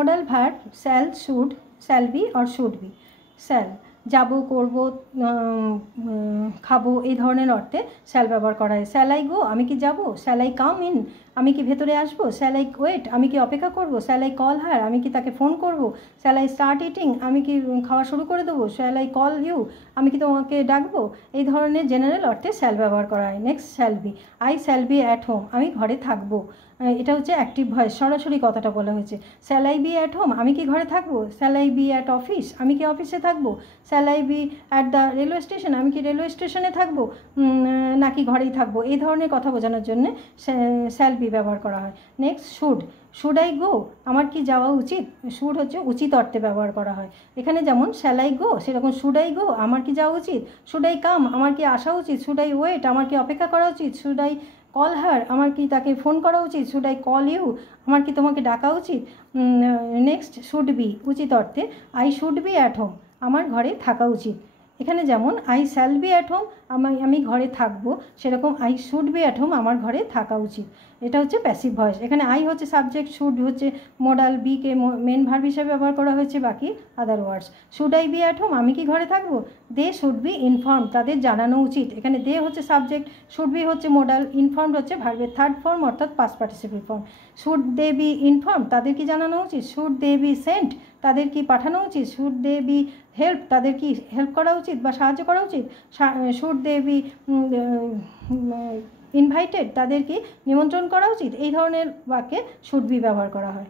Modal verb shall, should, shall be or should be. Shall যাবো, করব, খাবো, এই ধরনের অর্থে শ্যাল ব্যবহার করা হয়। শ্যাল আই গো, আমি কি যাব? শ্যাল আই কাম ইন, আমি কি ভেতরে আসবো? শ্যাল আই ওয়েট, আমি কি অপেক্ষা করব? শ্যাল আই কল হার, আমি কি তাকে ফোন করব? শ্যাল আই স্টার্ট ইটিং, আমি কি খাওয়া শুরু করে দেবো? শ্যাল আই কল ইউ, আমি কি তোমাকে ডাকবো? এই ধরনের জেনারেল অর্থে শ্যাল ব্যবহার করা হয়। Next shall be, I shall be at home, আমি ঘরে থাকবো। এটা হচ্ছে অ্যাক্টিভ ভয়েস, সরাসরি কথাটা বলা হয়েছে। Shall I be at home, আমি কি ঘরে থাকবো? Shall I be at office, আমি কি অফিসে থাকবো? Shall I be at the railway station, আমি কি রেলওয়ে স্টেশনে থাকবো নাকি ঘরেই থাকবো? এই ধরনের কথা বোঝানোর জন্য শ্যাল বি ব্যবহার করা হয়। Next should, should I go, আমার কি যাওয়া উচিত? শুড হচ্ছে উচিত অর্থে ব্যবহার করা হয়। এখানে যেমন শ্যাল আই গো, সেরকম শুড আই গো, আমার কি যাওয়া উচিত? শুড আই কাম, আমার কি আসা উচিত? শুড আই ওয়েট, আমার কি অপেক্ষা করা উচিত? শুড আই কল হার, আমার কি তাকে ফোন করা উচিত? শুড আই কল ইউ, আমার কি তোমাকে ডাকা উচিত? নেক্সট শুড বি উচিত অর্থে, I should be at home, আমার ঘরে থাকা উচিত। এখানে যেমন I shall be at home, আমি ঘরে থাকবো, সেরকম I should be at home, আমার ঘরে থাকা উচিত। এটা হচ্ছে প্যাসিভ ভয়েস। এখানে আই হচ্ছে সাবজেক্ট, শুড হচ্ছে মডাল, বিকে মেন ভার্ব হিসেবে ব্যবহার করা হয়েছে, বাকি other words. Should I be at home, আমি কি ঘরে থাকবো? দে শুড বি ইনফর্ম, তাদের জানানো উচিত। এখানে দে হচ্ছে সাবজেক্ট, শুড বি হচ্ছে মডাল, ইনফর্মড হচ্ছে ভার্বের থার্ড ফর্ম অর্থাৎ past participle form. Should they be inform, তাদের কি জানানো উচিত? শুড দে বি সেন্ট, তাদের কি পাঠানো উচিত? শুড দে বি হেল্প, তাদের কি হেল্প করা উচিত বা সাহায্য করা উচিত? শুড দে বি ইনভাইটেড, তাদের কি নিমন্ত্রণ করা উচিত? এই ধরনের বাক্যে শুড বি ব্যবহার করা হয়।